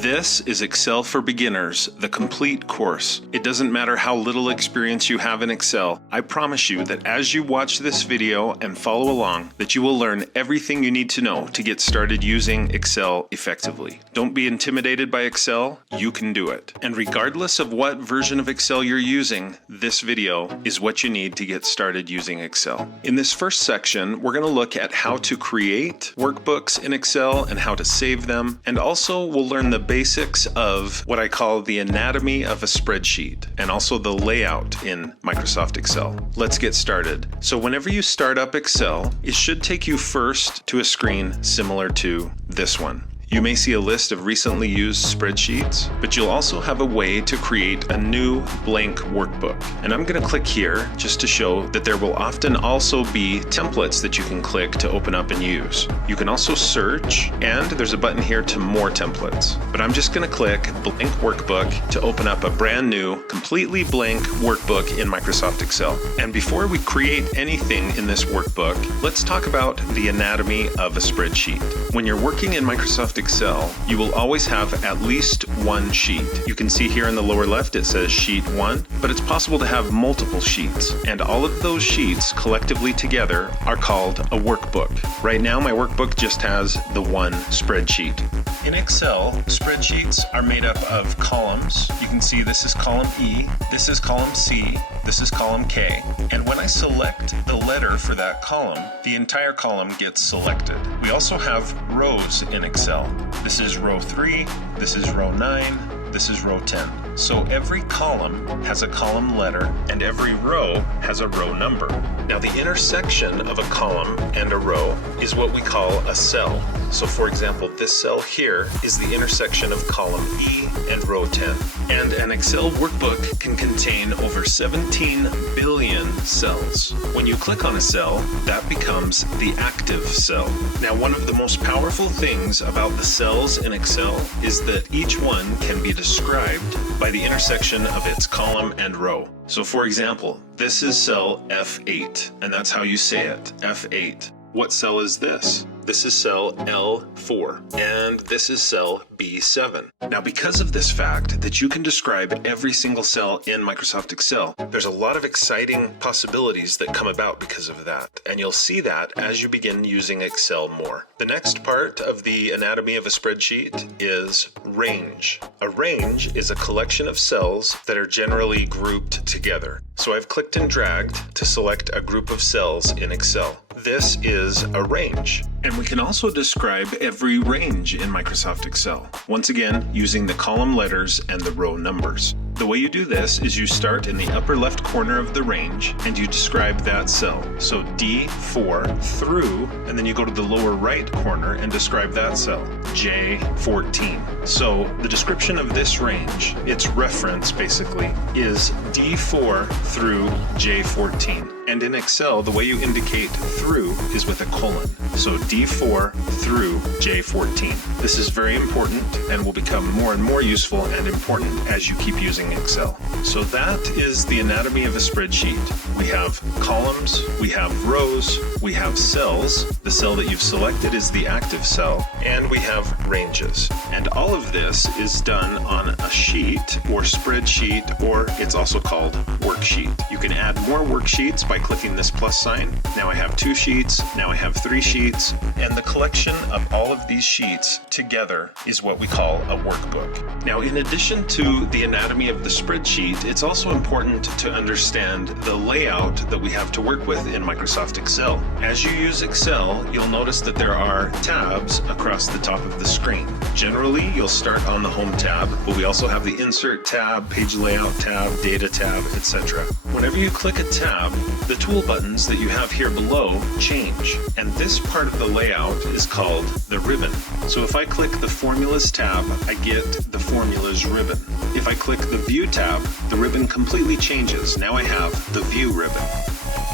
This is Excel for Beginners, the complete course. It doesn't matter how little experience you have in Excel. I promise you that as you watch this video and follow along, that you will learn everything you need to know to get started using Excel effectively. Don't be intimidated by Excel, you can do it. And regardless of what version of Excel you're using, this video is what you need to get started using Excel. In this first section, we're going to look at how to create workbooks in Excel and how to save them, and also we'll learn the basics of what I call the anatomy of a spreadsheet and also the layout in Microsoft Excel. Let's get started. So whenever you start up Excel, it should take you first to a screen similar to this one. You may see a list of recently used spreadsheets, but you'll also have a way to create a new blank workbook. And I'm going to click here just to show that there will often also be templates that you can click to open up and use. You can also search, and there's a button here to more templates. But I'm just going to click blank workbook to open up a brand new, completely blank workbook in Microsoft Excel. And before we create anything in this workbook, let's talk about the anatomy of a spreadsheet. When you're working in Microsoft Excel, you will always have at least one sheet. You can see here in the lower left it says sheet 1, but it's possible to have multiple sheets, and all of those sheets collectively together are called a workbook. Right now my workbook just has the one spreadsheet. In Excel, spreadsheets are made up of columns. You can see this is column E, this is column C, this is column K, and when I select the letter for that column, the entire column gets selected. We also have rows in Excel. This is row 3, this is row 9, this is row 10. So every column has a column letter and every row has a row number. Now the intersection of a column and a row is what we call a cell. So for example, this cell here is the intersection of column E and row 10. And an Excel workbook can contain over 17 billion cells. When you click on a cell, that becomes the active cell. Now one of the most powerful things about the cells in Excel is that each one can be described by the intersection of its column and row. So for example, this is cell F8, and that's how you say it, F8. What cell is this? This is cell L4, and this is cell B7. Now, because of this fact that you can describe every single cell in Microsoft Excel, there's a lot of exciting possibilities that come about because of that, and you'll see that as you begin using Excel more. The next part of the anatomy of a spreadsheet is range. A range is a collection of cells that are generally grouped together. So I've clicked and dragged to select a group of cells in Excel. This is a range. And we can also describe every range in Microsoft Excel, once again using the column letters and the row numbers. The way you do this is you start in the upper left corner of the range and you describe that cell. So D4 through, and then you go to the lower right corner and describe that cell, J14. So the description of this range, its reference basically, is D4 through J14. And in Excel, the way you indicate through is with a colon. So D4 through J14. This is very important and will become more and more useful and important as you keep using Excel. So that is the anatomy of a spreadsheet. We have columns, we have rows, we have cells. The cell that you've selected is the active cell, and we have ranges. And all of this is done on a sheet or spreadsheet, or it's also called worksheet. You can add more worksheets by clicking this plus sign. Now I have 2 sheets, now I have 3 sheets, and the collection of all of these sheets together is what we call a workbook. Now, in addition to the anatomy of the spreadsheet, it's also important to understand the layout that we have to work with in Microsoft Excel. As you use Excel, you'll notice that there are tabs across the top of the screen. Generally, you'll start on the Home tab, but we also have the Insert tab, Page Layout tab, Data tab, etc. Whenever you click a tab, the tool buttons that you have here below change, and this part of the layout is called the ribbon. So if I click the Formulas tab, I get the Formulas ribbon. If I click the View tab, the ribbon completely changes. Now I have the View ribbon.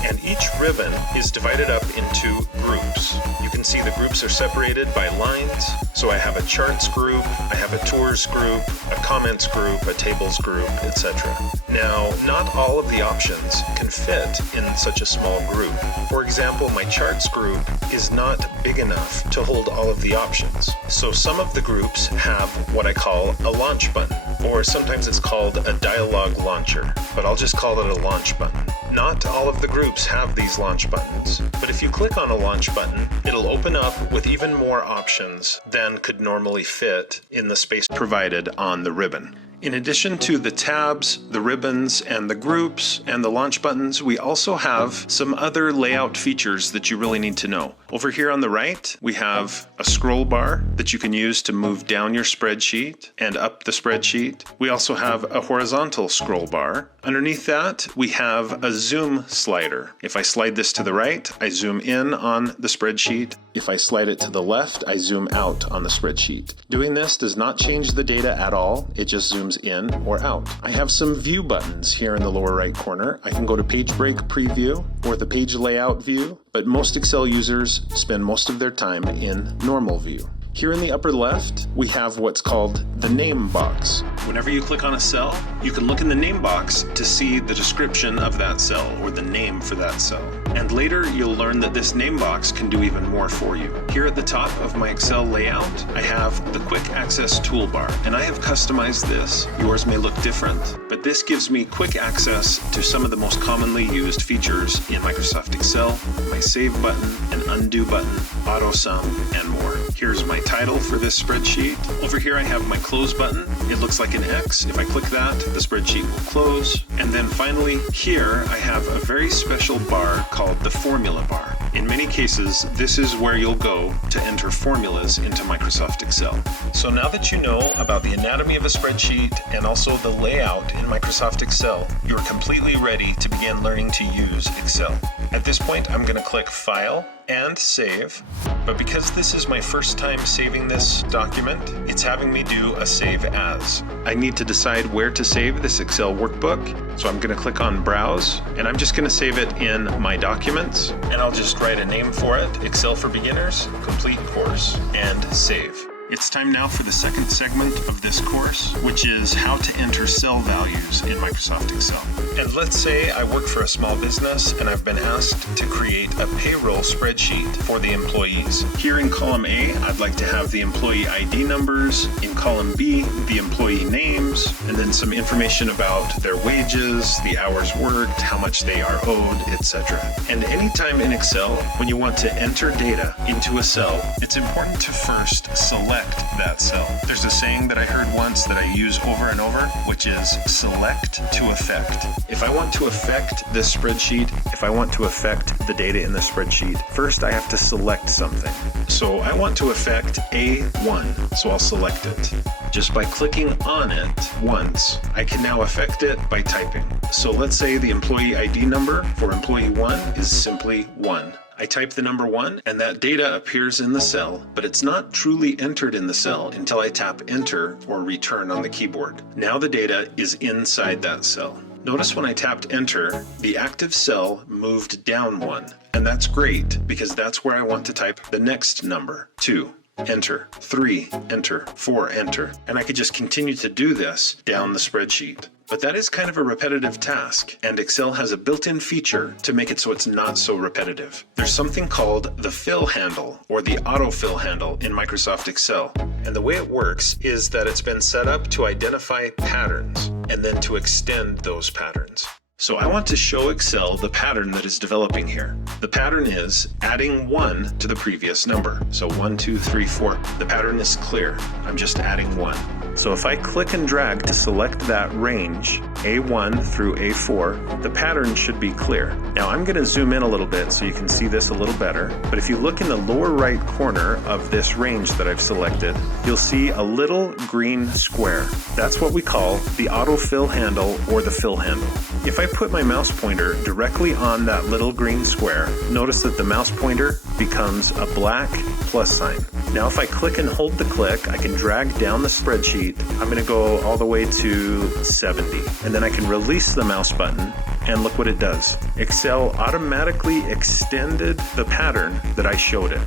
and each ribbon is divided up into groups. You can see the groups are separated by lines. So I have a charts group, I have a tours group, a comments group, a tables group, etc. Now, not all of the options can fit in such a small group. For example, my charts group is not big enough to hold all of the options. So some of the groups have what I call a launch button, or sometimes it's called a dialog launcher, but I'll just call it a launch button. Not all of the groups have these launch buttons, but if you click on a launch button, it'll open up with even more options than could normally fit in the space provided on the ribbon. In addition to the tabs, the ribbons, and the groups, and the launch buttons, we also have some other layout features that you really need to know. Over here on the right, we have a scroll bar that you can use to move down your spreadsheet and up the spreadsheet. We also have a horizontal scroll bar. Underneath that, we have a zoom slider. If I slide this to the right, I zoom in on the spreadsheet. If I slide it to the left, I zoom out on the spreadsheet. Doing this does not change the data at all. It just zooms in or out. I have some view buttons here in the lower right corner. I can go to page break preview or the page layout view, but most Excel users spend most of their time in normal view. Here in the upper left, we have what's called the name box. Whenever you click on a cell, you can look in the name box to see the description of that cell or the name for that cell. And later, you'll learn that this name box can do even more for you. Here at the top of my Excel layout, I have the quick access toolbar, and I have customized this. Yours may look different, but this gives me quick access to some of the most commonly used features in Microsoft Excel: my save button, an undo button, auto sum, and more. Here's my title for this spreadsheet. Over here I have my close button. It looks like an X. If I click that, the spreadsheet will close. And then finally, here I have a very special bar called the formula bar. In many cases, this is where you'll go to enter formulas into Microsoft Excel. So now that you know about the anatomy of a spreadsheet and also the layout in Microsoft Excel, you're completely ready to begin learning to use Excel. At this point, I'm going to click File and Save. But because this is my first time saving this document, it's having me do a Save As. I need to decide where to save this Excel workbook, so I'm going to click on Browse, and I'm just going to save it in My Documents, and I'll just write a name for it: Excel for Beginners, Complete Course, and Save. It's time now for the second segment of this course, which is how to enter cell values in Microsoft Excel. And let's say I work for a small business and I've been asked to create a payroll spreadsheet for the employees. Here in column A, I'd like to have the employee ID numbers. In column B, the employee names, and then some information about their wages, the hours worked, how much they are owed, etc. And anytime in Excel, when you want to enter data into a cell, it's important to first select that cell. There's a saying that I heard once that I use over and over, which is select to affect. If I want to affect this spreadsheet, if I want to affect the data in the spreadsheet, first I have to select something. So I want to affect A1, so I'll select it. Just by clicking on it once, I can now affect it by typing. So let's say the employee ID number for employee 1 is simply 1. I type the number 1 and that data appears in the cell, but it's not truly entered in the cell until I tap Enter or Return on the keyboard. Now the data is inside that cell. Notice when I tapped Enter, the active cell moved down 1, and that's great because that's where I want to type the next number: 2. Enter, 3, enter, 4, enter. And I could just continue to do this down the spreadsheet. But that is kind of a repetitive task, and Excel has a built-in feature to make it so it's not so repetitive. There's something called the fill handle, or the autofill handle in Microsoft Excel. And the way it works is that it's been set up to identify patterns, and then to extend those patterns. So I want to show Excel the pattern that is developing here. The pattern is adding 1 to the previous number. So 1, 2, 3, 4. The pattern is clear. I'm just adding 1. So if I click and drag to select that range, A1 through A4, the pattern should be clear. Now I'm going to zoom in a little bit so you can see this a little better. But if you look in the lower right corner of this range that I've selected, you'll see a little green square. That's what we call the autofill handle or the fill handle. If I put my mouse pointer directly on that little green square, notice that the mouse pointer becomes a black plus sign. Now if I click and hold the click, I can drag down the spreadsheet. I'm going to go all the way to 70. And then I can release the mouse button, and look what it does. Excel automatically extended the pattern that I showed it.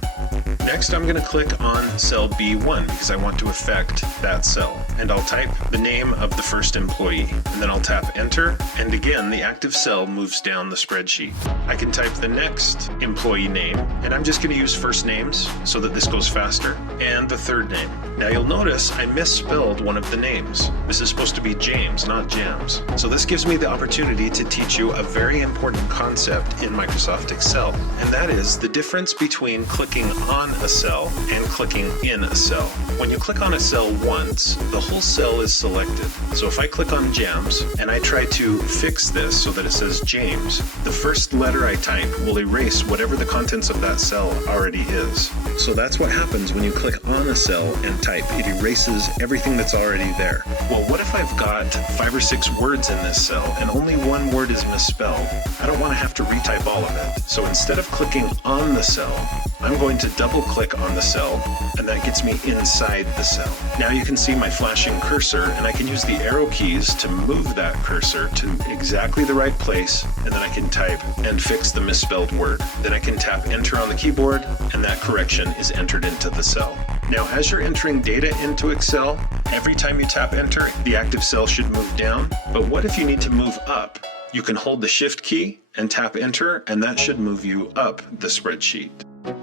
Next, I'm going to click on cell B1 because I want to affect that cell. And I'll type the name of the first employee. And then I'll tap enter. And again, the active cell moves down the spreadsheet. I can type the next employee name. And I'm just going to use first names so that this goes faster. And the third name. Now you'll notice I misspelled one of the names. This is supposed to be James, not Jams. So this gives me the opportunity to teach you a very important concept in Microsoft Excel. And that is the difference between clicking on a cell and clicking in a cell. When you click on a cell once, the whole cell is selected. So if I click on Jams and I try to fix this so that it says James, the first letter I type will erase whatever the contents of that cell already is. So that's what happens when you click on a cell and type. It erases everything that's already there. Well, what if I've got 5 or 6 words in this cell and only one word is misspelled? I don't want to have to retype all of it. So instead of clicking on the cell, I'm going to double click on the cell, and that gets me inside the cell. Now you can see my flashing cursor, and I can use the arrow keys to move that cursor to exactly the right place, and then I can type and fix the misspelled word. Then I can tap enter on the keyboard, and that correction is entered into the cell. Now as you're entering data into Excel, every time you tap enter, the active cell should move down. But what if you need to move up? You can hold the shift key and tap enter, and that should move you up the spreadsheet.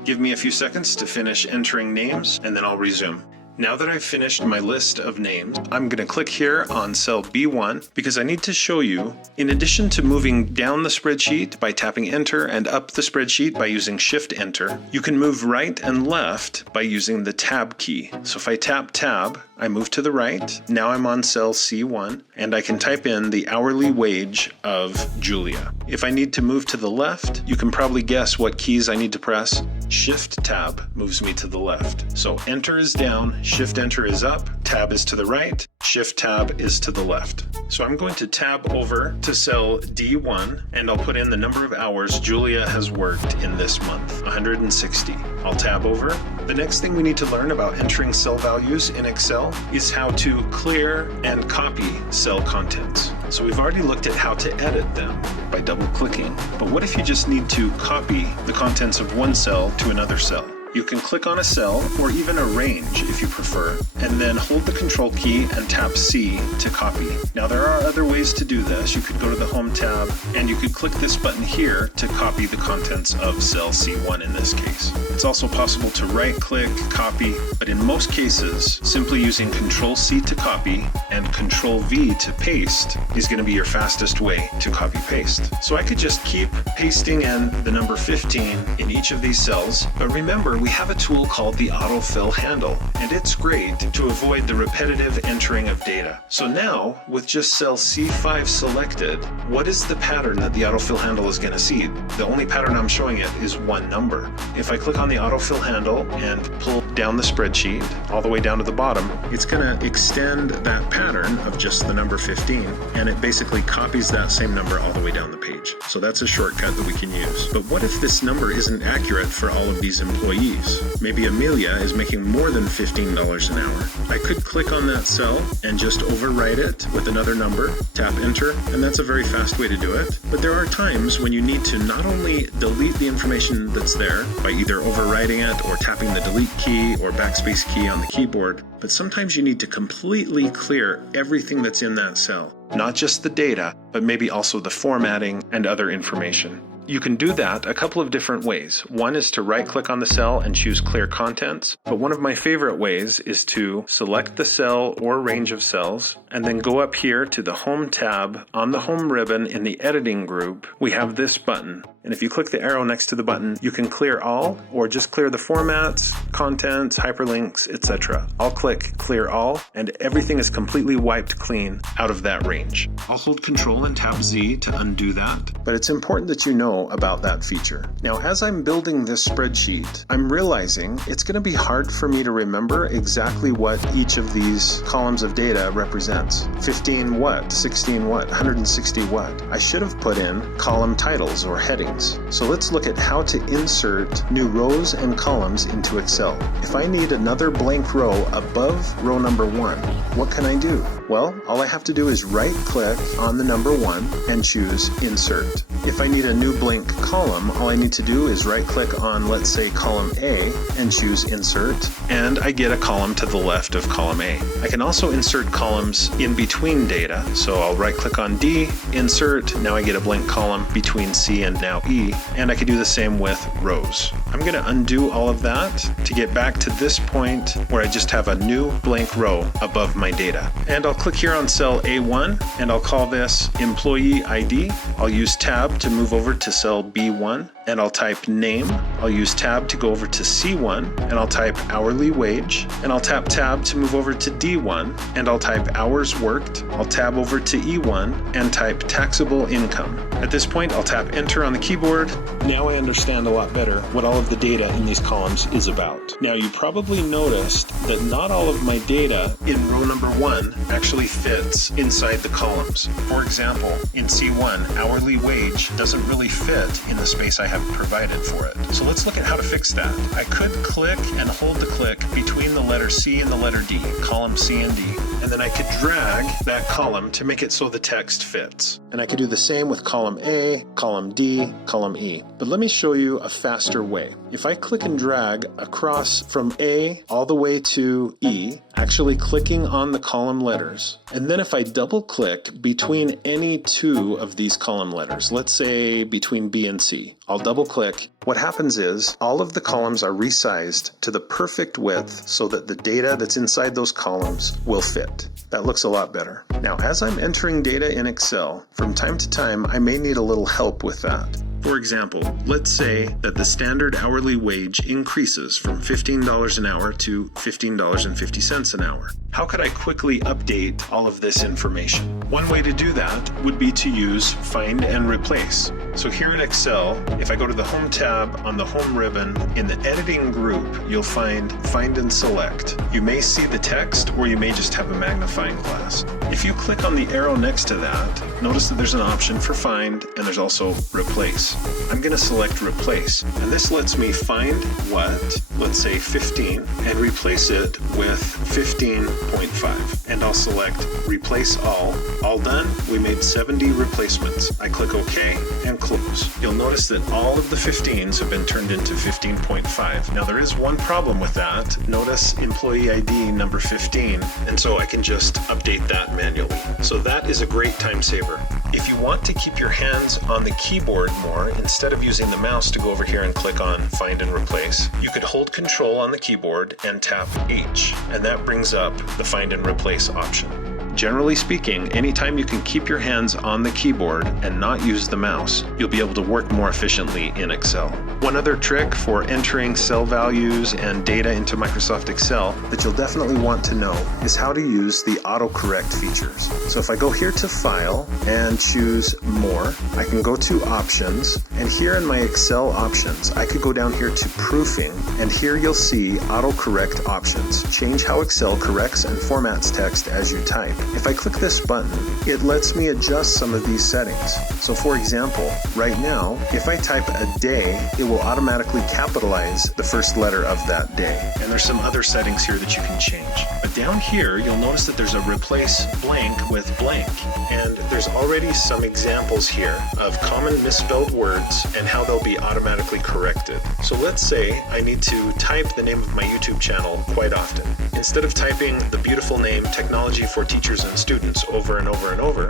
Give me a few seconds to finish entering names, and then I'll resume. Now that I've finished my list of names, I'm going to click here on cell B1 because I need to show you, in addition to moving down the spreadsheet by tapping enter and up the spreadsheet by using shift enter, you can move right and left by using the tab key. So if I tap tab, I move to the right. Now I'm on cell C1 and I can type in the hourly wage of Julia. If I need to move to the left, you can probably guess what keys I need to press. Shift tab moves me to the left. So enter is down, shift enter is up, tab is to the right, shift tab is to the left. So I'm going to tab over to cell D1 and I'll put in the number of hours Julia has worked in this month, 160. I'll tab over. The next thing we need to learn about entering cell values in Excel is how to clear and copy cell contents. So we've already looked at how to edit them by double clicking, but what if you just need to copy the contents of one cell to another cell? You can click on a cell or even a range if you prefer, and then hold the control key and tap C to copy. Now there are other ways to do this. You could go to the home tab and you could click this button here to copy the contents of cell C1 in this case. It's also possible to right click, copy, but in most cases, simply using control C to copy and control V to paste is going to be your fastest way to copy paste. So I could just keep pasting in the number 15 in each of these cells, but remember, we have a tool called the autofill handle, and it's great to avoid the repetitive entering of data. So now, with just cell C5 selected, what is the pattern that the autofill handle is going to see? The only pattern I'm showing it is one number. If I click on the autofill handle and pull down the spreadsheet all the way down to the bottom, it's going to extend that pattern of just the number 15, and it basically copies that same number all the way down the page. So that's a shortcut that we can use. But what if this number isn't accurate for all of these employees? Maybe Amelia is making more than $15 an hour. I could click on that cell and just overwrite it with another number, tap enter, and that's a very fast way to do it. But there are times when you need to not only delete the information that's there by either overwriting it or tapping the delete key or backspace key on the keyboard, but sometimes you need to completely clear everything that's in that cell. Not just the data, but maybe also the formatting and other information. You can do that a couple of different ways. One is to right-click on the cell and choose Clear Contents, but one of my favorite ways is to select the cell or range of cells, and then go up here to the Home tab. On the Home ribbon in the Editing group, we have this button. And if you click the arrow next to the button, you can clear all, or just clear the formats, contents, hyperlinks, etc. I'll click Clear All, and everything is completely wiped clean out of that range. I'll hold Control and tap Z to undo that, but it's important that you know know about that feature. Now, as I'm building this spreadsheet, I'm realizing it's going to be hard for me to remember exactly what each of these columns of data represents. 15 what, 16 what, 160 what. I should have put in column titles or headings. So let's look at how to insert new rows and columns into Excel. If I need another blank row above row number 1, what can I do? Well, all I have to do is right-click on the number 1 and choose Insert. If I need a new blank column, all I need to do is right-click on, let's say, column A and choose Insert, and I get a column to the left of column A. I can also insert columns in between data, so I'll right-click on D, Insert, now I get a blank column between C and now E, and I can do the same with rows. I'm going to undo all of that to get back to this point where I just have a new blank row above my data. And I'll click here on cell A1 and I'll call this Employee ID. I'll use Tab to move over to cell B1 and I'll type name. I'll use Tab to go over to C1 and I'll type hourly wage, and I'll tap Tab to move over to D1 and I'll type hours worked. I'll tab over to E1 and type taxable income. At this point, I'll tap Enter on the keyboard. Now I understand a lot better what all of the data in these columns is about. Now you probably noticed that not all of my data in row number 1 actually fits inside the columns. For example, in C1, hourly wage doesn't really fit in the space I have provided for it. So let's look at how to fix that. I could click and hold the click between the letter C and the letter D, column C and D, and then I could drag that column to make it so the text fits. And I could do the same with column A, column D, column E. But let me show you a faster way. If I click and drag across from A all the way to E, actually clicking on the column letters, and then if I double click between any two of these column letters, let's say between B and C, I'll double click. What happens is all of the columns are resized to the perfect width so that the data that's inside those columns will fit. That looks a lot better. Now, as I'm entering data in Excel, from time to time, I may need a little help with that. For example, let's say that the standard hourly wage increases from $15 an hour to $15.50 an hour. How could I quickly update all of this information? One way to do that would be to use Find and Replace. So here in Excel, if I go to the Home tab on the Home ribbon, in the Editing group, you'll find Find and Select. You may see the text, or you may just have a magnifying glass. If you click on the arrow next to that, notice that there's an option for Find, and there's also Replace. I'm going to select Replace, and this lets me find what, let's say 15, and replace it with 15.5. And I'll select Replace All. All done. We made 70 replacements. I click OK and close. You'll notice that all of the 15s have been turned into 15.5. Now there is one problem with that. Notice Employee ID number 15, and so I can just update that manually. So that is a great time saver. If you want to keep your hands on the keyboard more, instead of using the mouse to go over here and click on Find and Replace, you could hold Control on the keyboard and tap H, and that brings up the Find and Replace option. Generally speaking, anytime you can keep your hands on the keyboard and not use the mouse, you'll be able to work more efficiently in Excel. One other trick for entering cell values and data into Microsoft Excel that you'll definitely want to know is how to use the autocorrect features. So if I go here to File and choose More, I can go to Options, and here in my Excel options, I could go down here to Proofing, and here you'll see autocorrect options. Change how Excel corrects and formats text as you type. If I click this button, it lets me adjust some of these settings. So for example, right now, if I type a day, it will automatically capitalize the first letter of that day. And there's some other settings here that you can change. But down here, you'll notice that there's a replace blank with blank. And there's already some examples here of common misspelled words and how they'll be automatically corrected. So let's say I need to type the name of my YouTube channel quite often. Instead of typing the beautiful name Technology for Teachers and Students over and over and over,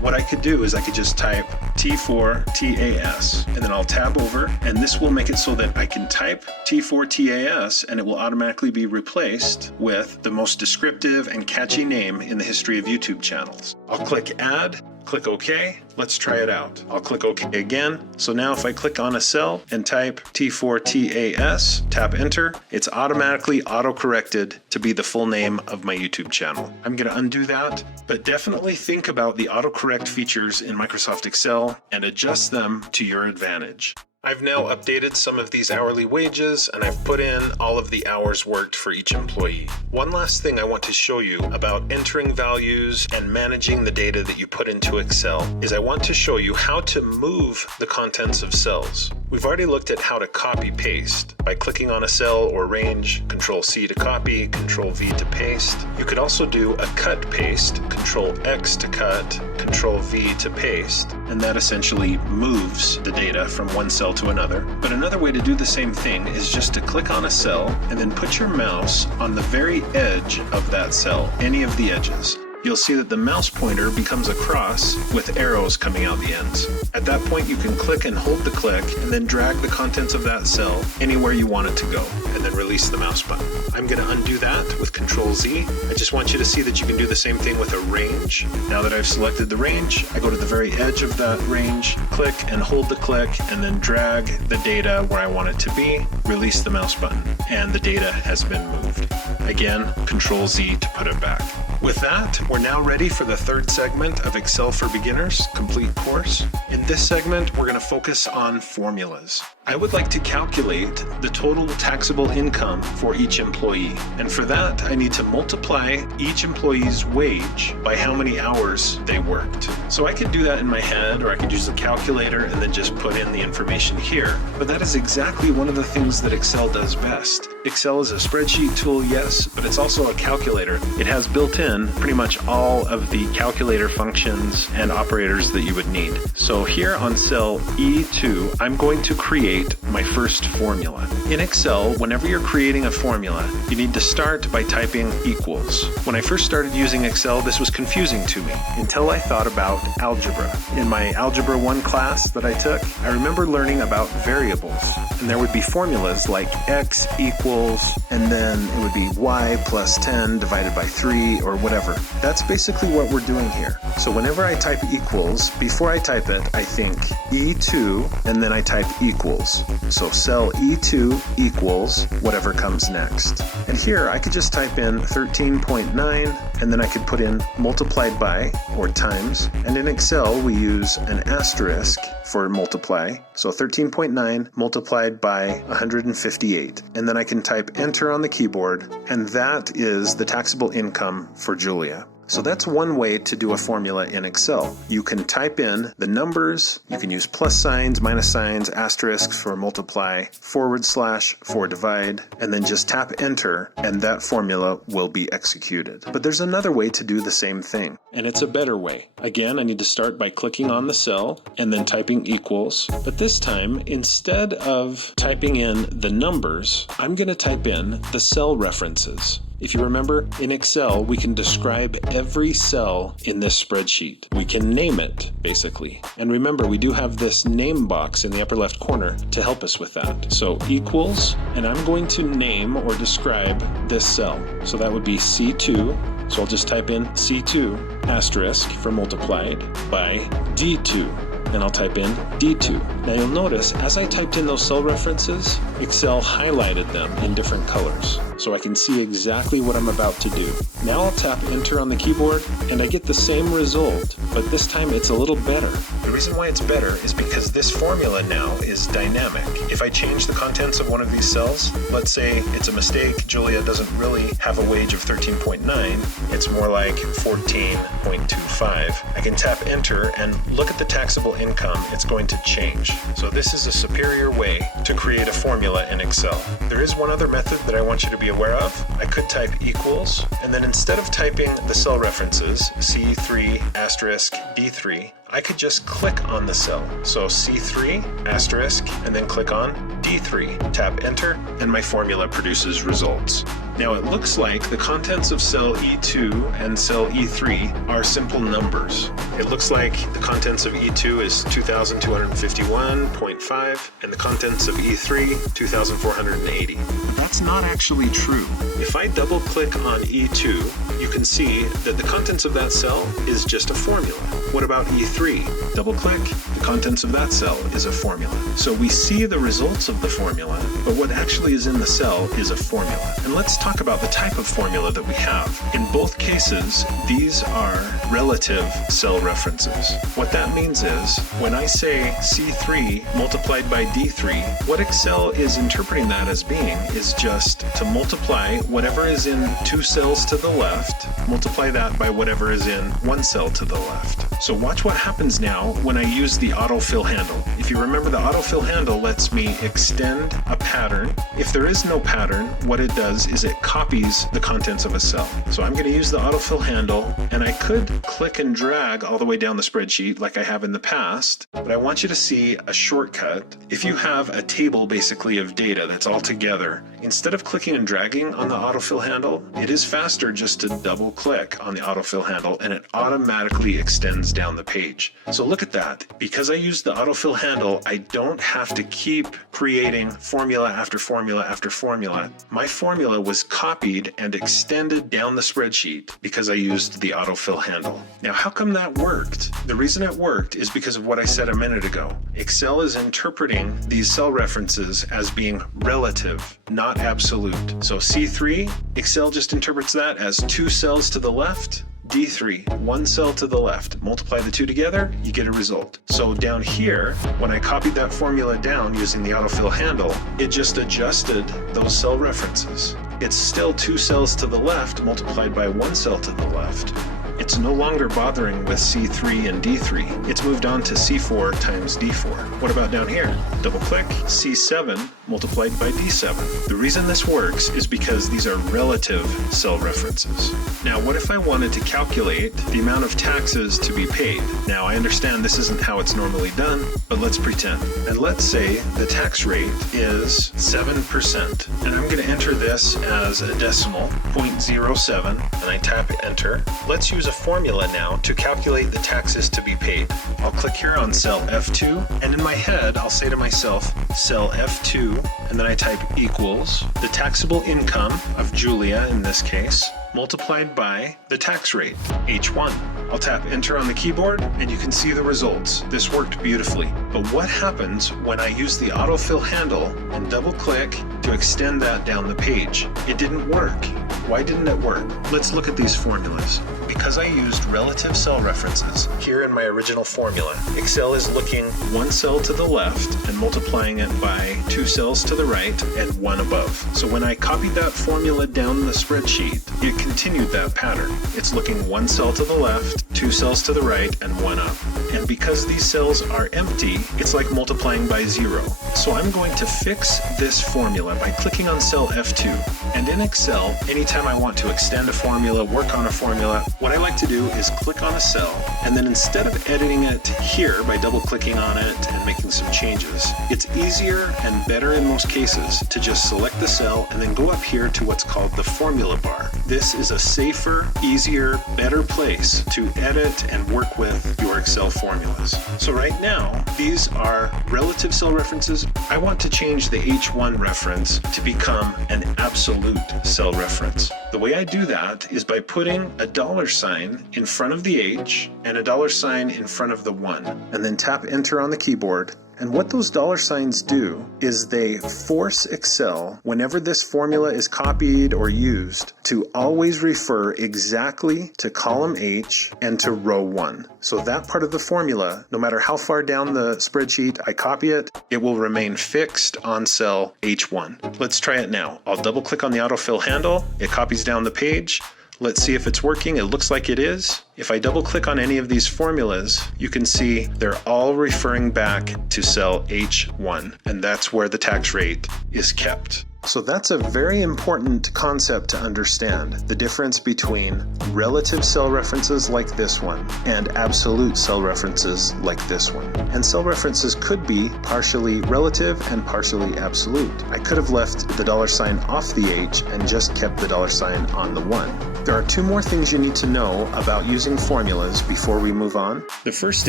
what I could do is I could just type T4TAS, and then I'll tab over, and this will make it so that I can type T4TAS and it will automatically be replaced with the most descriptive and catchy name in the history of YouTube channels. I'll click Add, Click OK. Let's try it out. I'll click OK again. So now if I click on a cell and type T4TAS, tap enter, it's automatically auto-corrected to be the full name of my YouTube channel. I'm going to undo that, but definitely think about the autocorrect features in Microsoft Excel and adjust them to your advantage. I've now updated some of these hourly wages and I've put in all of the hours worked for each employee. One last thing I want to show you about entering values and managing the data that you put into Excel is I want to show you how to move the contents of cells. We've already looked at how to copy paste by clicking on a cell or range, Control C to copy, Control V to paste. You could also do a cut paste, Control X to cut, Control V to paste, and that essentially moves the data from one cell to another. But another way to do the same thing is just to click on a cell and then put your mouse on the very edge of that cell, any of the edges. You'll see that the mouse pointer becomes a cross with arrows coming out the ends. At that point, you can click and hold the click and then drag the contents of that cell anywhere you want it to go, and then release the mouse button. I'm going to undo that with Control Z. I just want you to see that you can do the same thing with a range. Now that I've selected the range, I go to the very edge of that range, click and hold the click, and then drag the data where I want it to be, release the mouse button, and the data has been moved. Again, Control Z to put it back. With that, we're now ready for the third segment of Excel for Beginners Complete Course. In this segment, we're going to focus on formulas. I would like to calculate the total taxable income for each employee. And for that, I need to multiply each employee's wage by how many hours they worked. So I could do that in my head, or I could use a calculator and then just put in the information here. But that is exactly one of the things that Excel does best. Excel is a spreadsheet tool, yes, but it's also a calculator. It has built in pretty much all of the calculator functions and operators that you would need. So here on cell E2, I'm going to create my first formula. In Excel, whenever you're creating a formula, you need to start by typing equals. When I first started using Excel, this was confusing to me until I thought about algebra. In my Algebra 1 class that I took, I remember learning about variables, and there would be formulas like x equals, and then it would be y plus 10 divided by 3 or whatever. That's basically what we're doing here. So whenever I type equals, before I type it, I think E2, and then I type equals. So cell E2 equals whatever comes next. And here I could just type in 13.9, and then I could put in multiplied by, or times. And in Excel, we use an asterisk for multiply. So 13.9 multiplied by 158. And then I can type enter on the keyboard, and that is the taxable income for Julia. So that's one way to do a formula in Excel. You can type in the numbers, you can use plus signs, minus signs, asterisks for multiply, forward slash for divide, and then just tap enter, and that formula will be executed. But there's another way to do the same thing, and it's a better way. Again, I need to start by clicking on the cell and then typing equals, but this time, instead of typing in the numbers, I'm going to type in the cell references. If you remember, in Excel, we can describe every cell in this spreadsheet. We can name it, basically. And remember, we do have this name box in the upper left corner to help us with that. So equals, and I'm going to name or describe this cell. So that would be C2. So I'll just type in C2 asterisk for multiplied by D2. And I'll type in D2. Now you'll notice as I typed in those cell references, Excel highlighted them in different colors, so I can see exactly what I'm about to do. Now I'll tap enter on the keyboard and I get the same result, but this time it's a little better. The reason why it's better is because this formula now is dynamic. If I change the contents of one of these cells, let's say it's a mistake, Julia doesn't really have a wage of 13.9, it's more like 14.25. I can tap enter and look at the taxable income, it's going to change. So this is a superior way to create a formula in Excel. There is one other method that I want you to be aware of. I could type equals, and then instead of typing the cell references, C3 asterisk D3, I could just click on the cell. So C3 asterisk, and then click on D3, tap enter, and my formula produces results. Now it looks like the contents of cell E2 and cell E3 are simple numbers. It looks like the contents of E2 is 2,251.5 and the contents of E3, 2,480. But that's not actually true. If I double click on E2, you can see that the contents of that cell is just a formula. What about E3? Double click, the contents of that cell is a formula. So we see the results of the formula, but what actually is in the cell is a formula. And let's talk about the type of formula that we have. In both cases, these are relative cell references. What that means is, when I say C3 multiplied by D3, what Excel is interpreting that as being is just to multiply whatever is in 2 cells to the left, multiply that by whatever is in 1 cell to the left. So watch what happens now when I use the autofill handle. If you remember, the autofill handle lets me extend a pattern. If there is no pattern, what it does is it copies the contents of a cell. So I'm going to use the autofill handle, and I could click and drag all the way down the spreadsheet like I have in the past, but I want you to see a shortcut. If you have a table basically of data that's all together, instead of clicking and dragging on the autofill handle, it is faster just to double click on the autofill handle and it automatically extends down the page. So look at that. Because I used the autofill handle, I don't have to keep creating formula after formula after formula. My formula was copied and extended down the spreadsheet because I used the autofill handle. Now, how come that worked? The reason it worked is because of what I said a minute ago. Excel is interpreting these cell references as being relative, not absolute. So C3, Excel just interprets that as 2 cells to the left. D3, 1 cell to the left. Multiply the 2 together, you get a result. So down here, when I copied that formula down using the autofill handle, it just adjusted those cell references. It's still 2 cells to the left multiplied by 1 cell to the left. It's no longer bothering with C3 and D3. It's moved on to C4 times D4. What about down here? Double click, C7 multiplied by D7. The reason this works is because these are relative cell references. Now, what if I wanted to calculate the amount of taxes to be paid? Now, I understand this isn't how it's normally done, but let's pretend. And let's say the tax rate is 7%. And I'm going to enter this as a decimal, 0.07, and I tap enter. Let's use a formula now to calculate the taxes to be paid. I'll click here on cell F2, and in my head, I'll say to myself, cell F2, and then I type equals the taxable income of Julia in this case, multiplied by the tax rate, H1. I'll tap enter on the keyboard and you can see the results. This worked beautifully. But what happens when I use the autofill handle and double click to extend that down the page? It didn't work. Why didn't it work? Let's look at these formulas. Because I used relative cell references here in my original formula, Excel is looking 1 cell to the left and multiplying it by 2 cells to the right and 1 above. So when I copied that formula down the spreadsheet, it continued that pattern. It's looking 1 cell to the left, 2 cells to the right, and 1 up. And because these cells are empty, it's like multiplying by 0. So I'm going to fix this formula by clicking on cell F2. And in Excel, anytime I want to extend a formula, work on a formula, what I like to do is click on a cell, and then instead of editing it here by double clicking on it and making some changes, it's easier and better in most cases to just select the cell and then go up here to what's called the formula bar. This is a safer, easier, better place to edit and work with your Excel formulas. So right now, these are relative cell references. I want to change the H1 reference to become an absolute cell reference. The way I do that is by putting a $sign in front of the H and a $sign in front of the 1, and then tap enter on the keyboard. And what those $signs do is they force Excel, whenever this formula is copied or used, to always refer exactly to column H and to row 1. So that part of the formula, no matter how far down the spreadsheet I copy it, it will remain fixed on cell H1. Let's try it now. I'll double click on the autofill handle. It copies down the page. Let's see if it's working. It looks like it is. If I double click on any of these formulas, you can see they're all referring back to cell H1, and that's where the tax rate is kept. So that's a very important concept to understand, the difference between relative cell references like this one and absolute cell references like this one. And cell references could be partially relative and partially absolute. I could have left the $sign off the H and just kept the $sign on the 1. There are two more things you need to know about using formulas before we move on. The first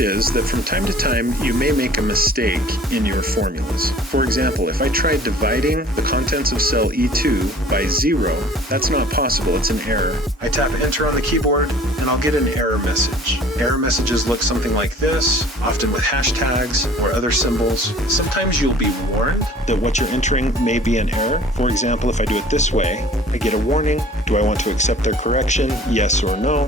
is that from time to time you may make a mistake in your formulas. For example, if I tried dividing the contents of cell E2 by 0, that's not possible, it's an error. I tap enter on the keyboard and I'll get an error message. Error messages look something like this, often with hashtags or other symbols. Sometimes you'll be warned that what you're entering may be an error. For example, if I do it this way, I get a warning. Do I want to accept their correction? Yes or no?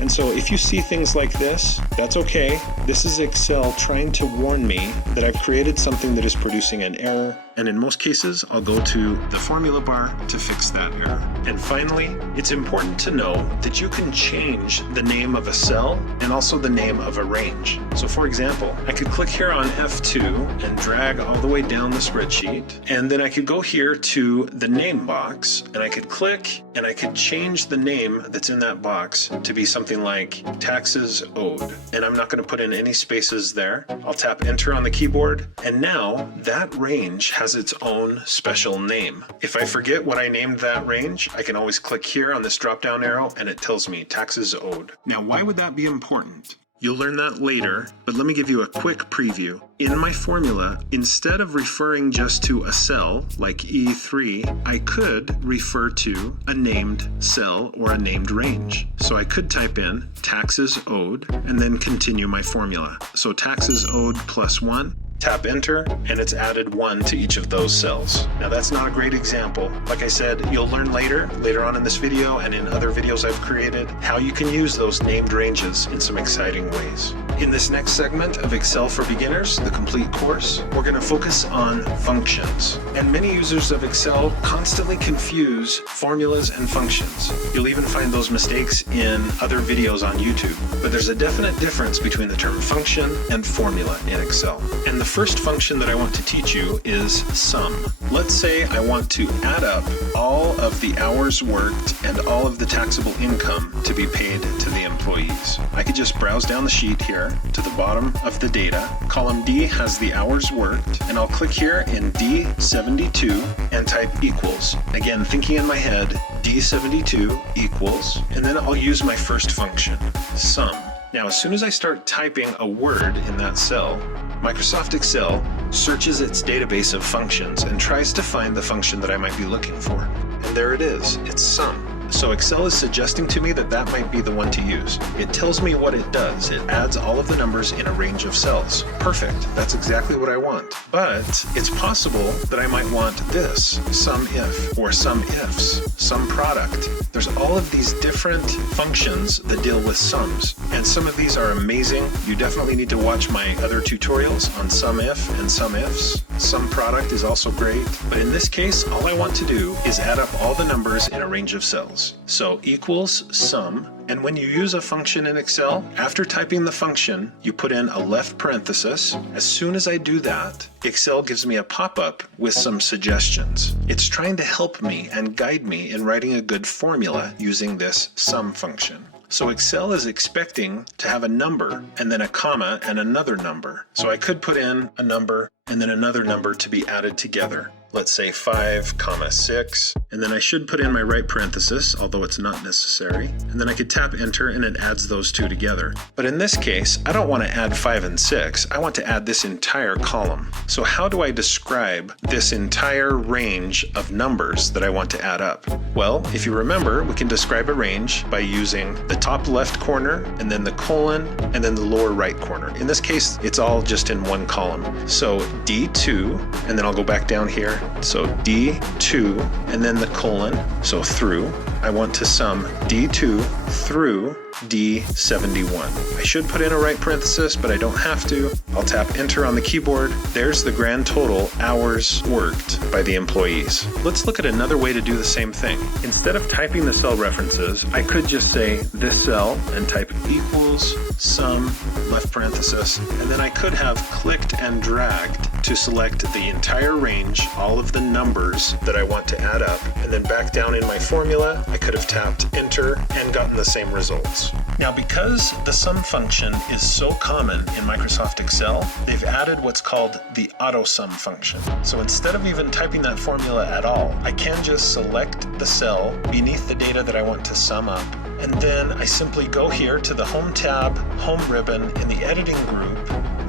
And so if you see things like this, that's okay. This is Excel trying to warn me that I've created something that is producing an error. And in most cases, I'll go to the formula bar to fix that error. And finally, it's important to know that you can change the name of a cell and also the name of a range. So for example, I could click here on F2 and drag all the way down the spreadsheet. And then I could go here to the name box and I could click and I could change the name that's in that box to be something like taxes owed. And I'm not going to put in any spaces there. I'll tap enter on the keyboard. And now that range has its own special name. If I forget what I named that range, I can always click here on this drop-down arrow and it tells me taxes owed. Now, why would that be important? You'll learn that later, but let me give you a quick preview. In my formula, instead of referring just to a cell, like E3, I could refer to a named cell or a named range. So I could type in taxes owed and then continue my formula. So taxes owed plus 1. Tap enter, and it's added 1 to each of those cells. Now that's not a great example. Like I said, you'll learn later on in this video and in other videos I've created, how you can use those named ranges in some exciting ways. In this next segment of Excel for Beginners, the complete course, we're going to focus on functions. And many users of Excel constantly confuse formulas and functions. You'll even find those mistakes in other videos on YouTube. But there's a definite difference between the term function and formula in Excel. And the first function that I want to teach you is sum. Let's say I want to add up all of the hours worked and all of the taxable income to be paid to the employees. I could just browse down the sheet here to the bottom of the data. Column D has the hours worked, and I'll click here in D72 and type equals. Again, thinking in my head, D72 equals, and then I'll use my first function, sum. Now, as soon as I start typing a word in that cell, Microsoft Excel searches its database of functions and tries to find the function that I might be looking for. And there it is, it's sum. So Excel is suggesting to me that that might be the one to use. It tells me what it does. It adds all of the numbers in a range of cells. Perfect, that's exactly what I want. But it's possible that I might want this, sum if, or sum ifs, sum product. There's all of these different functions that deal with sums. And some of these are amazing. You definitely need to watch my other tutorials on sum if and sum ifs. Sum product is also great. But in this case, all I want to do is add up all the numbers in a range of cells. So equals sum, and when you use a function in Excel, after typing the function, you put in a left parenthesis. As soon as I do that, Excel gives me a pop-up with some suggestions. It's trying to help me and guide me in writing a good formula using this sum function. So Excel is expecting to have a number and then a comma and another number. So I could put in a number and then another number to be added together. Let's say 5, 6, and then I should put in my right parenthesis, although it's not necessary. And then I could tap enter and it adds those two together. But in this case, I don't want to add 5 and 6. I want to add this entire column. So how do I describe this entire range of numbers that I want to add up? Well, if you remember, we can describe a range by using the top left corner and then the colon and then the lower right corner. In this case, it's all just in one column. So D2, and then I'll go back down here. So D2 and then the colon, so through. I want to sum D2 through D71. I should put in a right parenthesis, but I don't have to. I'll tap enter on the keyboard. There's the grand total hours worked by the employees. Let's look at another way to do the same thing. Instead of typing the cell references, I could just say this cell and type equals sum, left parenthesis, and then I could have clicked and dragged to select the entire range, all of the numbers that I want to add up, and then back down in my formula, I could have tapped enter and gotten the same results. Now, because the sum function is so common in Microsoft Excel, they've added what's called the auto sum function. So instead of even typing that formula at all, I can just select the cell beneath the data that I want to sum up, and then I simply go here to the Home tab, Home ribbon. In the editing group,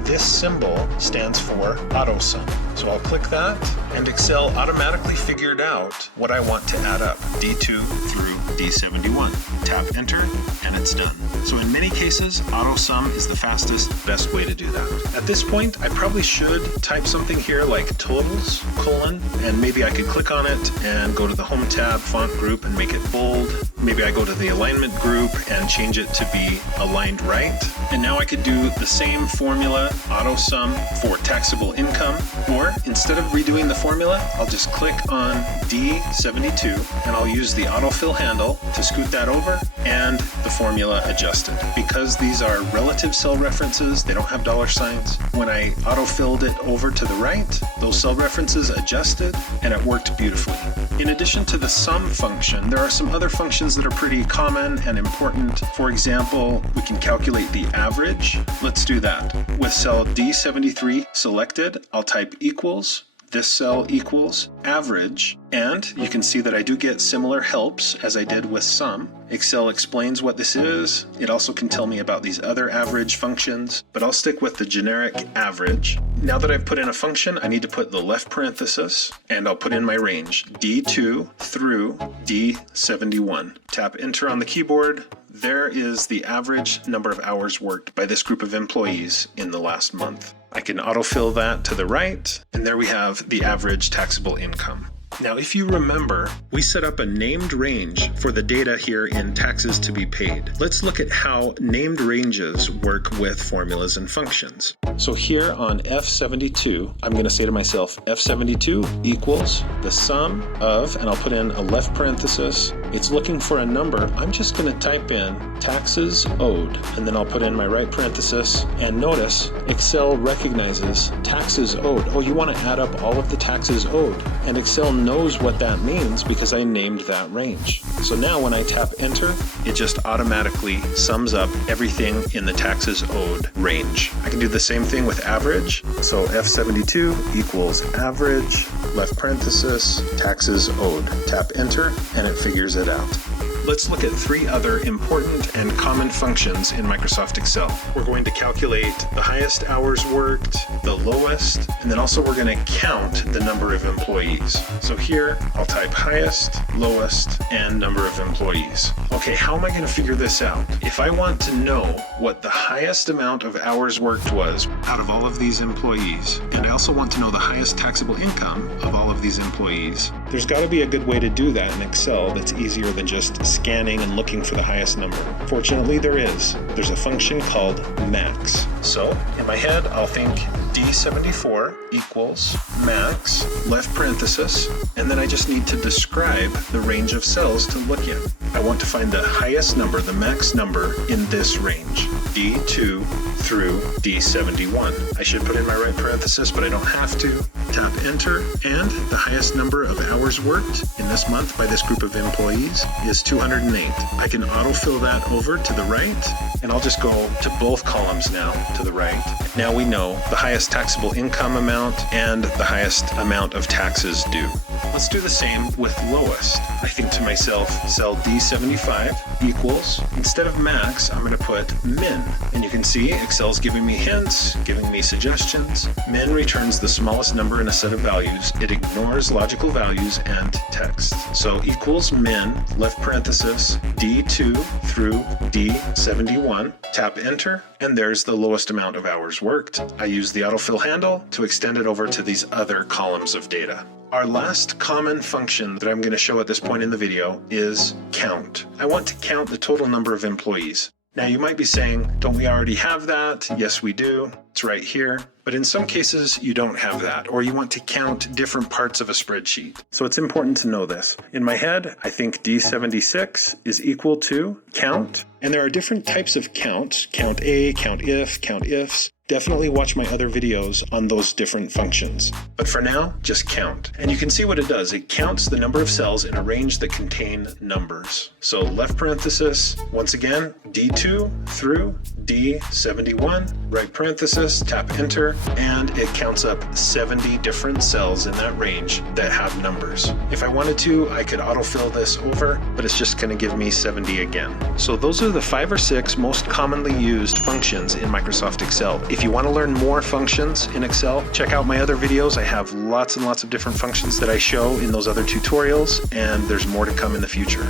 this symbol stands for AutoSum. So I'll click that, and Excel automatically figured out what I want to add up, D2 through D71. Tap enter, and it's done. So in many cases, AutoSum is the fastest, best way to do that. At this point, I probably should type something here like totals, colon, and maybe I could click on it and go to the Home tab, font group, and make it bold. Maybe I go to the alignment group and change it to be aligned right. And now I could do the same formula, AutoSum, for taxable income, or instead of redoing the formula, I'll just click on D72 and I'll use the autofill handle to scoot that over and the formula adjusted. Because these are relative cell references, they don't have dollar signs. When I autofilled it over to the right, those cell references adjusted and it worked beautifully. In addition to the sum function, there are some other functions that are pretty common and important. For example, we can calculate the average. Let's do that. With cell D73 selected, I'll type equals, this cell equals average, and you can see that I do get similar helps as I did with sum. Excel explains what this is. It also can tell me about these other average functions, but I'll stick with the generic average. Now that I've put in a function, I need to put the left parenthesis, and I'll put in my range, D2 through D71. Tap enter on the keyboard. There is the average number of hours worked by this group of employees in the last month. I can autofill that to the right, and there we have the average taxable income. Now, if you remember, we set up a named range for the data here in taxes to be paid. Let's look at how named ranges work with formulas and functions. So here on F72, I'm going to say to myself, F72 equals the sum of, and I'll put in a left parenthesis. It's looking for a number. I'm just going to type in taxes owed, and then I'll put in my right parenthesis. And notice Excel recognizes taxes owed. Oh, you want to add up all of the taxes owed. And Excel knows what that means because I named that range. So now when I tap enter, it just automatically sums up everything in the taxes owed range. I can do the same thing with average. So F72 equals average, left parenthesis, taxes owed. Tap enter, and it figures it out. Let's look at three other important and common functions in Microsoft Excel. We're going to calculate the highest hours worked, the lowest, and then also we're going to count the number of employees. So here I'll type highest, lowest, and number of employees. Okay, how am I going to figure this out? If I want to know what the highest amount of hours worked was out of all of these employees, and I also want to know the highest taxable income of all of these employees, there's got to be a good way to do that in Excel that's easier than just scanning and looking for the highest number. Fortunately, there is. There's a function called max. So in my head, I'll think D74 equals max, left parenthesis, and then I just need to describe the range of cells to look in. I want to find the highest number, the max number in this range, D2 through D71. I should put in my right parenthesis, but I don't have to. Tap enter, and the highest number of hours worked in this month by this group of employees is 208. I can autofill that over to the right, and I'll just go to both columns now to the right. Now we know the highest taxable income amount and the highest amount of taxes due. Let's do the same with lowest. I think to myself, cell D75 equals, instead of max, I'm going to put min. And you can see Excel's giving me hints, giving me suggestions. Min returns the smallest number in a set of values. It ignores logical values and text. So equals min, left parenthesis, D2 through D71. Tap enter, and there's the lowest amount of hours worked. I use the autofill handle to extend it over to these other columns of data. Our last common function that I'm going to show at this point in the video is count. I want to count the total number of employees. Now you might be saying, don't we already have that? Yes, we do. It's right here. But in some cases, you don't have that, or you want to count different parts of a spreadsheet. So it's important to know this. In my head, I think D76 is equal to count. And there are different types of counts. Count A, count if, count ifs. Definitely watch my other videos on those different functions. But for now, just count. And you can see what it does. It counts the number of cells in a range that contain numbers. So left parenthesis, once again, D2 through D71, right parenthesis, tap enter, and it counts up 70 different cells in that range that have numbers. If I wanted to, I could autofill this over, but it's just going to give me 70 again. So those are the 5 or 6 most commonly used functions in Microsoft Excel. If you want to learn more functions in Excel, check out my other videos. I have lots and lots of different functions that I show in those other tutorials, and there's more to come in the future.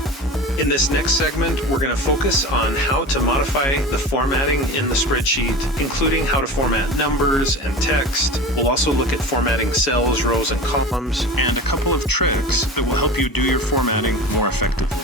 In this next segment, we're going to focus on how to modify the formatting in the spreadsheet, including how to format numbers and text. We'll also look at formatting cells, rows, and columns, and a couple of tricks that will help you do your formatting more effectively.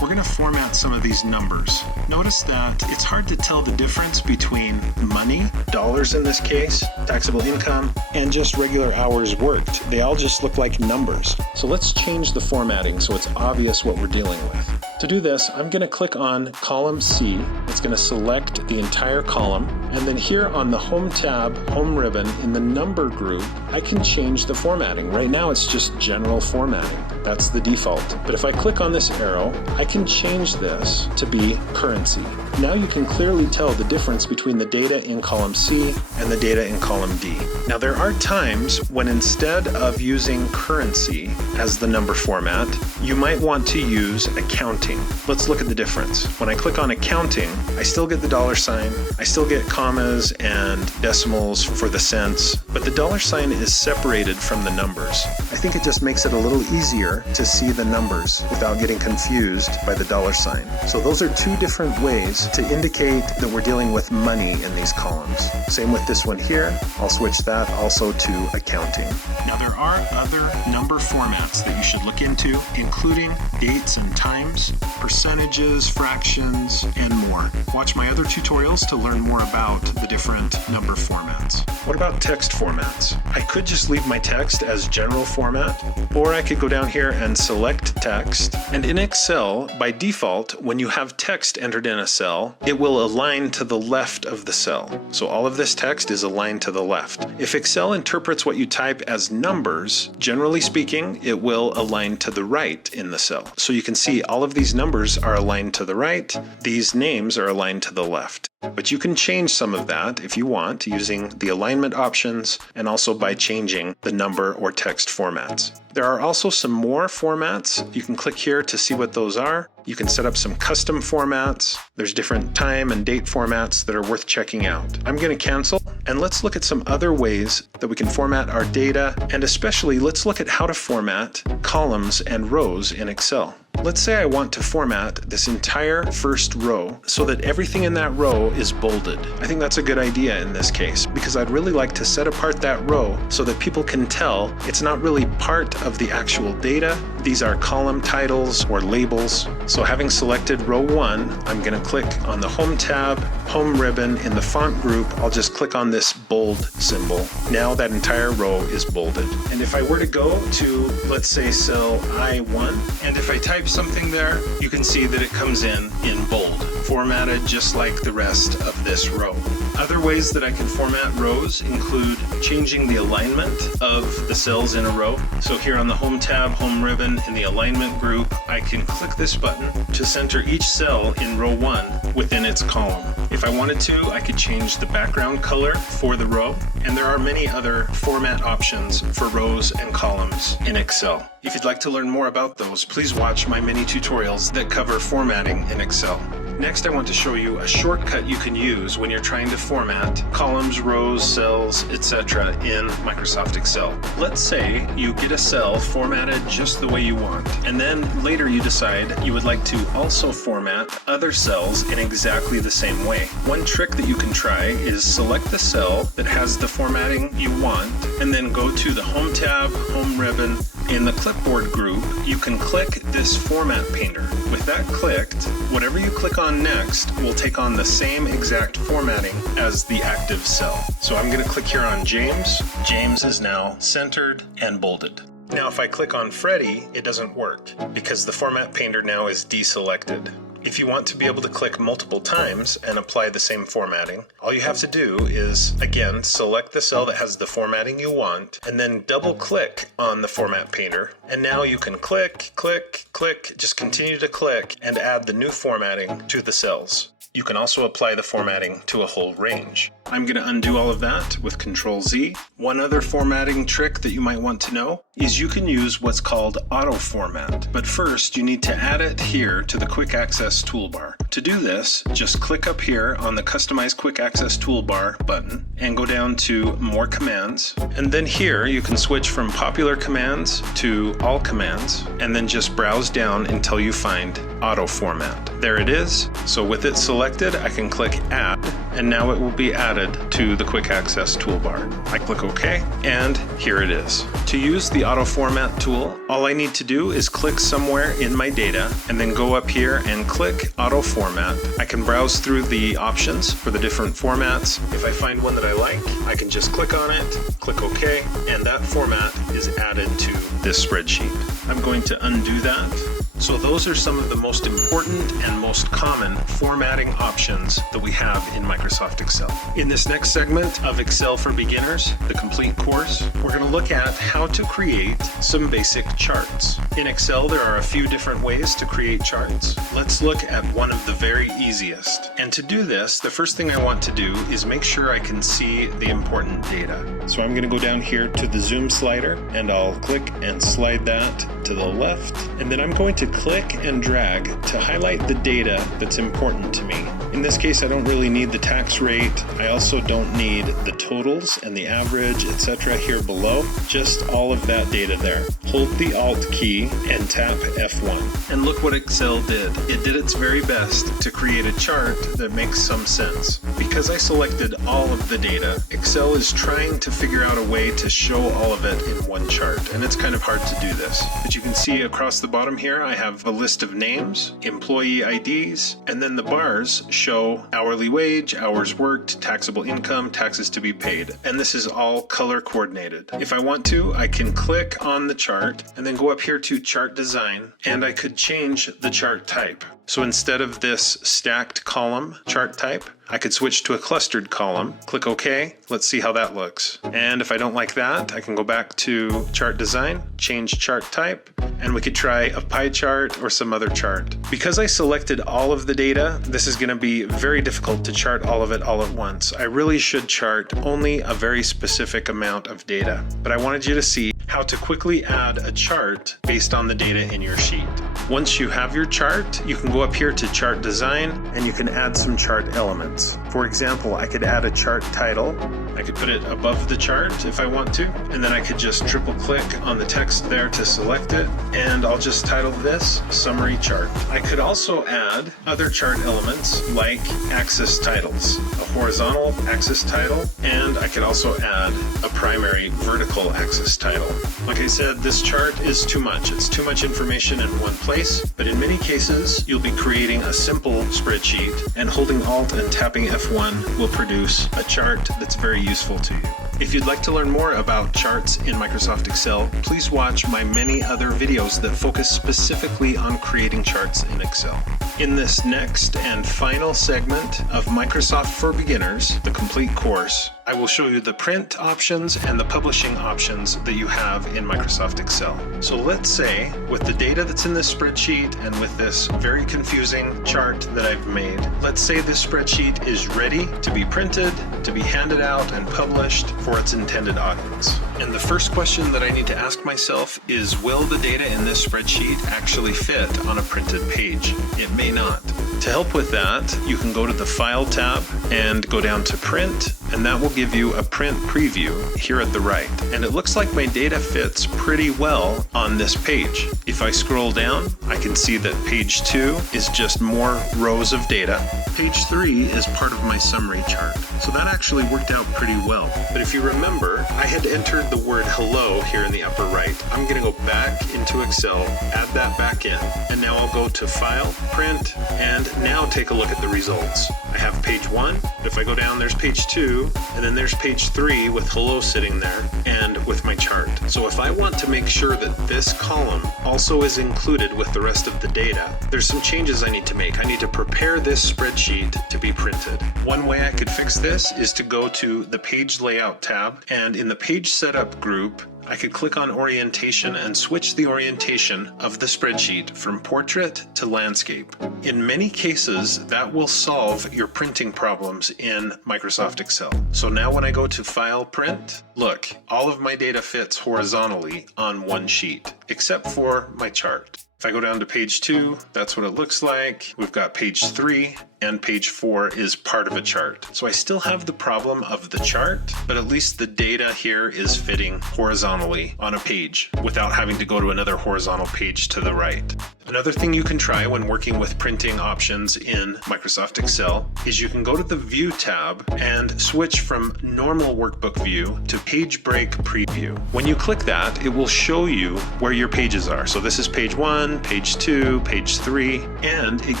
We're going to format some of these numbers. Notice that it's hard to tell the difference between money, dollars in this case, taxable income, and just regular hours worked. They all just look like numbers. So let's change the formatting so it's obvious what we're dealing with. To do this, I'm going to click on column C. It's going to select the entire column. And then here on the Home tab, Home ribbon, in the number group, I can change the formatting. Right now it's just general formatting. That's the default. But if I click on this arrow, I can change this to be currency. Now you can clearly tell the difference between the data in column C and the data in column D. Now there are times when instead of using currency as the number format, you might want to use accounting. Let's look at the difference. When I click on accounting, I still get the dollar sign, I still get commas and decimals for the cents, but the dollar sign is separated from the numbers. I think it just makes it a little easier to see the numbers without getting confused by the dollar sign. So those are 2 different ways to indicate that we're dealing with money in these columns. Same with this one here. I'll switch that also to accounting. Now there are other number formats that you should look into, including dates and times, percentages, fractions, and more. Watch my other tutorials to learn more about the different number formats. What about text formats? I could just leave my text as general format, or I could go down here and select text. And in Excel, by default, when you have text entered in a cell, it will align to the left of the cell. So all of this text is aligned to the left. If Excel interprets what you type as numbers, generally speaking, it will align to the right in the cell. So you can see all of these numbers are aligned to the right, these names are aligned to the left. But you can change some of that if you want using the alignment options and also by changing the number or text formats. There are also some more formats. You can click here to see what those are. You can set up some custom formats. There's different time and date formats that are worth checking out. I'm going to cancel, and let's look at some other ways that we can format our data, and especially let's look at how to format columns and rows in Excel. Let's say I want to format this entire first row so that everything in that row is bolded. I think that's a good idea in this case because I'd really like to set apart that row so that people can tell it's not really part of the actual data. These are column titles or labels. So having selected row 1, I'm going to click on the Home tab, Home ribbon. In the font group, I'll just click on this bold symbol. Now that entire row is bolded. And if I were to go to, let's say, cell I1, and if I type something there, you can see that it comes in bold, formatted just like the rest of this row. Other ways that I can format rows include changing the alignment of the cells in a row. So here on the Home tab, Home ribbon, in the alignment group, I can click this button to center each cell in row 1 within its column. If I wanted to, I could change the background color for the row, and there are many other format options for rows and columns in Excel. If you'd like to learn more about those, please watch my many tutorials that cover formatting in Excel. Next, I want to show you a shortcut you can use when you're trying to format columns, rows, cells, etc. in Microsoft Excel. Let's say you get a cell formatted just the way you want, and then later you decide you would like to also format other cells in exactly the same way. One trick that you can try is select the cell that has the formatting you want, and then go to the Home tab, Home ribbon, In the clipboard group, you can click this format painter. With that clicked, whatever you click on next will take on the same exact formatting as the active cell. So I'm going to click here on James. James is now centered and bolded. Now if I click on Freddie, it doesn't work because the format painter now is deselected. If you want to be able to click multiple times and apply the same formatting, all you have to do is, again, select the cell that has the formatting you want, and then double click on the format painter. And now you can click, click, click, just continue to click and add the new formatting to the cells. You can also apply the formatting to a whole range. I'm going to undo all of that with Control Z. One other formatting trick that you might want to know is you can use what's called auto format. But first, you need to add it here to the Quick Access toolbar. To do this, just click up here on the Customize Quick Access toolbar button and go down to More Commands. And then here you can switch from Popular Commands to All Commands, and then just browse down until you find Auto Format. There it is. So with it selected, I can click Add, and now it will be added to the Quick Access toolbar. I click OK, and here it is. To use the Auto Format tool, all I need to do is click somewhere in my data, and then go up here and click Auto Format. I can browse through the options for the different formats. If I find one that I like, I can just click on it, click OK, and that format is added to this spreadsheet. I'm going to undo that. So those are some of the most important and most common formatting options that we have in Microsoft Excel. In this next segment of Excel for Beginners, the complete course, we're going to look at how to create some basic charts. In Excel, there are a few different ways to create charts. Let's look at one of the very easiest. And to do this, the first thing I want to do is make sure I can see the important data. So I'm going to go down here to the zoom slider, and I'll click and slide that to the left, and then I'm going to click and drag to highlight the data that's important to me. In this case, I don't really need the tax rate. I also don't need the totals and the average, etc. here below, just all of that data there. Hold the Alt key and tap F1. And look what Excel did. It did its very best to create a chart that makes some sense. Because I selected all of the data, Excel is trying to figure out a way to show all of it in one chart, and it's kind of hard to do this. But you can see across the bottom here, I have a list of names, employee IDs, and then the bars show hourly wage, hours worked, taxable income, taxes to be paid. And this is all color coordinated. If I want to, I can click on the chart and then go up here to Chart Design, and I could change the chart type. So instead of this stacked column chart type, I could switch to a clustered column, click OK, let's see how that looks. And if I don't like that, I can go back to Chart Design, change chart type, and we could try a pie chart or some other chart. Because I selected all of the data, this is going to be very difficult to chart all of it all at once. I really should chart only a very specific amount of data. But I wanted you to see how to quickly add a chart based on the data in your sheet. Once you have your chart, you can go up here to Chart Design, and you can add some chart elements. For example, I could add a chart title. I could put it above the chart if I want to, and then I could just triple click on the text there to select it, and I'll just title this Summary Chart. I could also add other chart elements like axis titles, a horizontal axis title, and I could also add a primary vertical axis title. Like I said, this chart is too much. It's too much information in one place, but in many cases, you'll be creating a simple spreadsheet, and holding Alt and tapping F1 will produce a chart that's very useful to you. If you'd like to learn more about charts in Microsoft Excel, please watch my many other videos that focus specifically on creating charts in Excel. In this next and final segment of Microsoft for Beginners, the complete course, I will show you the print options and the publishing options that you have in Microsoft Excel. So let's say, with the data that's in this spreadsheet and with this very confusing chart that I've made, let's say this spreadsheet is ready to be printed, to be handed out and published for its intended audience. And the first question that I need to ask myself is, will the data in this spreadsheet actually fit on a printed page? It may not. To help with that, you can go to the File tab and go down to Print, and that will give you a print preview here at the right. And it looks like my data fits pretty well on this page. If I scroll down, I can see that page 2 is just more rows of data. Page 3 is part of my summary chart. So that actually worked out pretty well. But if you remember, I had entered the word hello here in the upper right, I'm going to go back into Excel, add that back in, and now I'll go to File, Print, and now take a look at the results. I have page 1, but if I go down, there's page 2, and then there's page 3 with hello sitting there, and with my chart. So if I want to make sure that this column also is included with the rest of the data, there's some changes I need to make. I need to prepare this spreadsheet to be printed. One way I could fix this is to go to the Page Layout tab, and in the Page Setup group, I could click on Orientation and switch the orientation of the spreadsheet from portrait to landscape. In many cases, that will solve your printing problems in Microsoft Excel. So now when I go to File, Print, look, all of my data fits horizontally on one sheet, except for my chart. If I go down to page 2, that's what it looks like. We've got page 3, and page 4 is part of a chart. So I still have the problem of the chart, but at least the data here is fitting horizontally on a page without having to go to another horizontal page to the right. Another thing you can try when working with printing options in Microsoft Excel is you can go to the View tab and switch from normal workbook view to page break preview. When you click that, it will show you where your pages are. So this is page 1, page 2, page 3, and it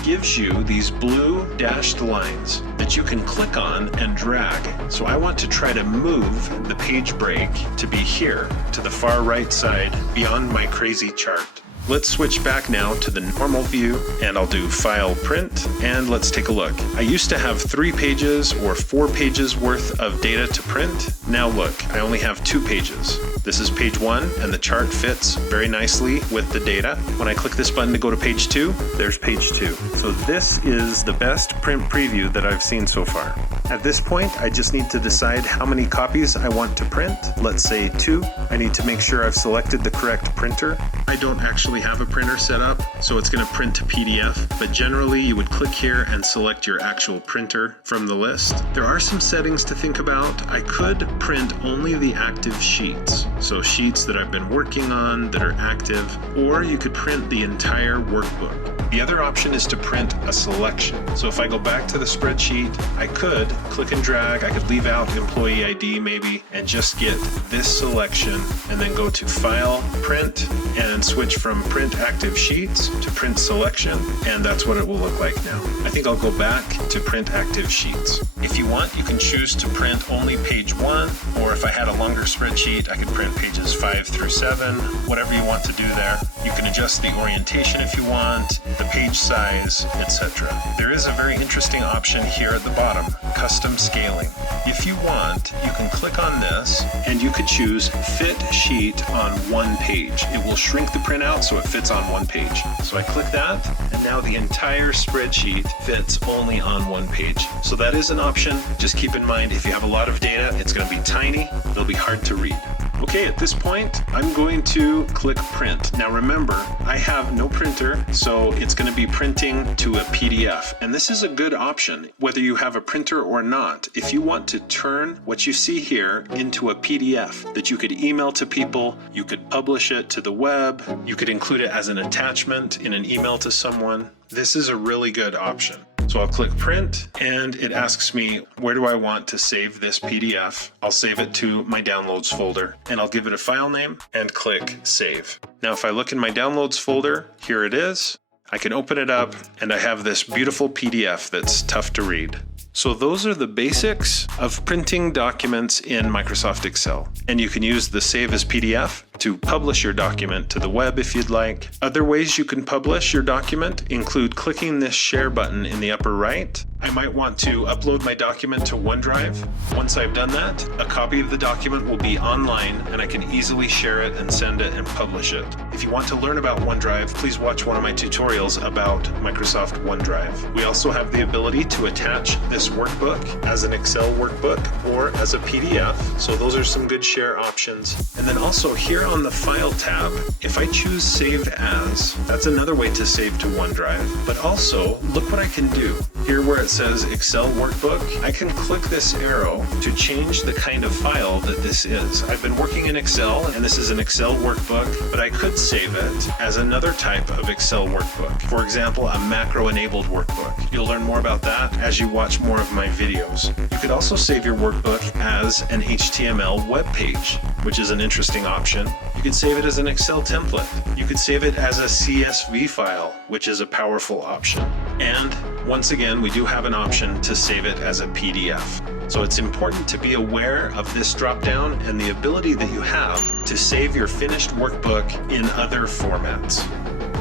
gives you these blue dashed lines that you can click on and drag. So I want to try to move the page break to be here to the far right side beyond my crazy chart. Let's switch back now to the normal view, and I'll do File, Print, and let's take a look. I used to have 3 pages or 4 pages worth of data to print. Now look, I only have 2 pages. This is page 1, and the chart fits very nicely with the data. When I click this button to go to page 2, there's page 2. So this is the best print preview that I've seen so far. At this point, I just need to decide how many copies I want to print. Let's say 2. I need to make sure I've selected the correct printer. I don't actually have a printer set up, so it's going to print to PDF, but generally you would click here and select your actual printer from the list. There are some settings to think about. I could print only the active sheets, so sheets that I've been working on that are active, or you could print the entire workbook. The other option is to print a selection. So if I go back to the spreadsheet, I could click and drag, I could leave out employee ID maybe, and just get this selection, and then go to File, Print, and switch from Print Active Sheets to Print Selection, and that's what it will look like now. I think I'll go back to Print Active Sheets. If you want, you can choose to print only page 1, or if I had a longer spreadsheet, I could print pages 5 through 7, whatever you want to do there. You can adjust the orientation if you want, the page size, etc. There is a very interesting option here at the bottom, Custom Scaling. If you want, you can click on this, and you could choose Fit Sheet on one page. It will shrink the printout so it fits on one page. So I click that, and now the entire spreadsheet fits only on one page. So that is an option. Just keep in mind, if you have a lot of data, it's going to be tiny, it'll be hard to read. Okay, at this point, I'm going to click Print. Now remember, I have no printer, so it's going to be printing to a PDF. And this is a good option, whether you have a printer or not. If you want to turn what you see here into a PDF that you could email to people, you could publish it to the web, you could include it as an attachment in an email to someone, this is a really good option. So I'll click Print, and it asks me, where do I want to save this PDF? I'll save it to my Downloads folder, and I'll give it a file name and click Save. Now if I look in my Downloads folder, here it is. I can open it up, and I have this beautiful PDF that's tough to read. So those are the basics of printing documents in Microsoft Excel. And you can use the Save as PDF to publish your document to the web if you'd like. Other ways you can publish your document include clicking this Share button in the upper right. I might want to upload my document to OneDrive. Once I've done that, a copy of the document will be online, and I can easily share it and send it and publish it. If you want to learn about OneDrive, please watch one of my tutorials about Microsoft OneDrive. We also have the ability to attach this workbook as an Excel workbook or as a PDF, so those are some good share options. And then also here on the File tab, if I choose Save As, that's another way to save to OneDrive. But also, look what I can do. Here where it says Excel Workbook, I can click this arrow to change the kind of file that this is. I've been working in Excel, and this is an Excel workbook, but I could save it as another type of Excel workbook. For example, a macro-enabled workbook. You'll learn more about that as you watch more of my videos. You could also save your workbook as an HTML web page. which is an interesting option. You could save it as an Excel template. You could save it as a CSV file, which is a powerful option. And once again, we do have an option to save it as a PDF. So it's important to be aware of this drop-down and the ability that you have to save your finished workbook in other formats.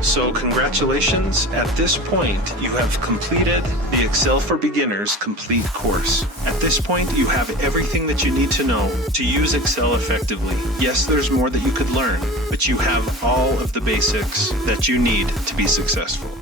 So congratulations, at this point you have completed the Excel for Beginners complete course. At this point you have everything that you need to know to use Excel effectively. Yes, there's more that you could learn, but you have all of the basics that you need to be successful.